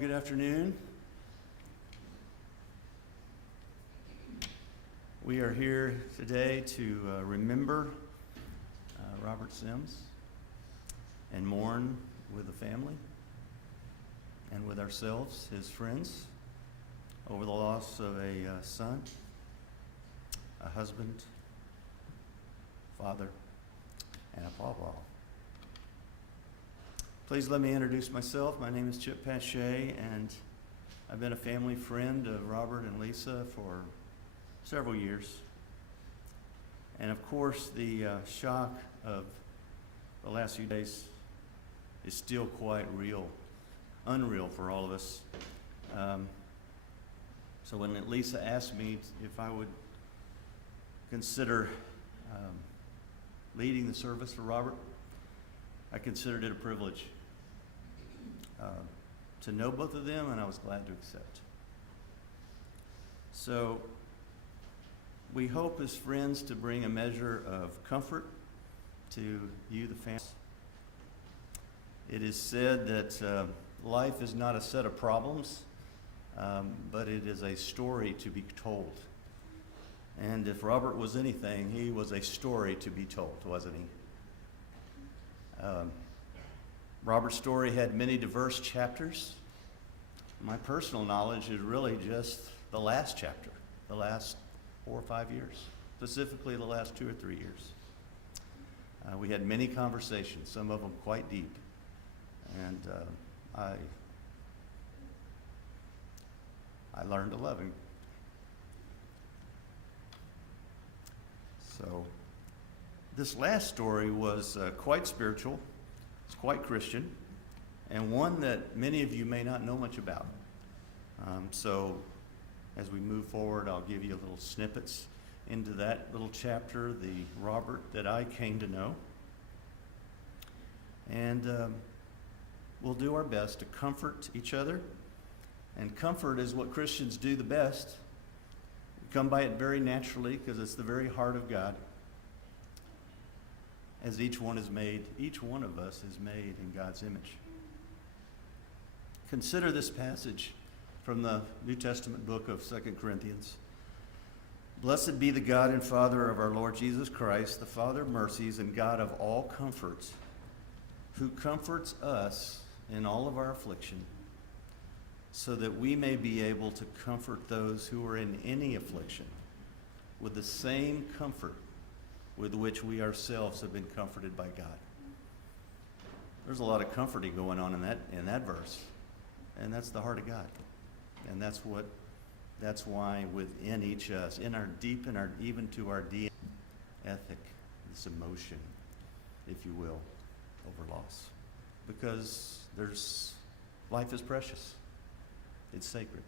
good afternoon. We are here today to remember Robert Sims and mourn with the family and with ourselves, his friends, over the loss of a son, a husband, father, and a pawpaw. Please let me introduce myself. My name is Chip Pache, and I've been a family friend of Robert and Lisa for several years. And of course, the shock of the last few days is still quite real, unreal for all of us. So when Lisa asked me if I would consider leading the service for Robert, I considered it a privilege to know both of them, and I was glad to accept. So we hope as friends to bring a measure of comfort to you, the family. It is said that life is not a set of problems, but it is a story to be told. And if Robert was anything, he was a story to be told, wasn't he? Robert's story had many diverse chapters. My personal knowledge is really just the last chapter, the last 4 or 5 years, specifically the last 2 or 3 years. We had many conversations, some of them quite deep, and I learned to love him. So this last story was quite spiritual. It's quite Christian, and one that many of you may not know much about. So as we move forward, I'll give you little snippets into that little chapter, the Robert that I came to know. And we'll do our best to comfort each other. And comfort is what Christians do the best. We come by it very naturally because it's the very heart of God. As each one of us is made in God's image. Consider this passage from the New Testament book of 2 Corinthians. Blessed be the God and Father of our Lord Jesus Christ, the Father of mercies and God of all comforts, who comforts us in all of our affliction, so that we may be able to comfort those who are in any affliction with the same comfort with which we ourselves have been comforted by God. There's a lot of comforting going on in that verse, and that's the heart of God. And that's why within each of us, even to our DNA ethic, this emotion, if you will, over loss. Because life is precious. It's sacred.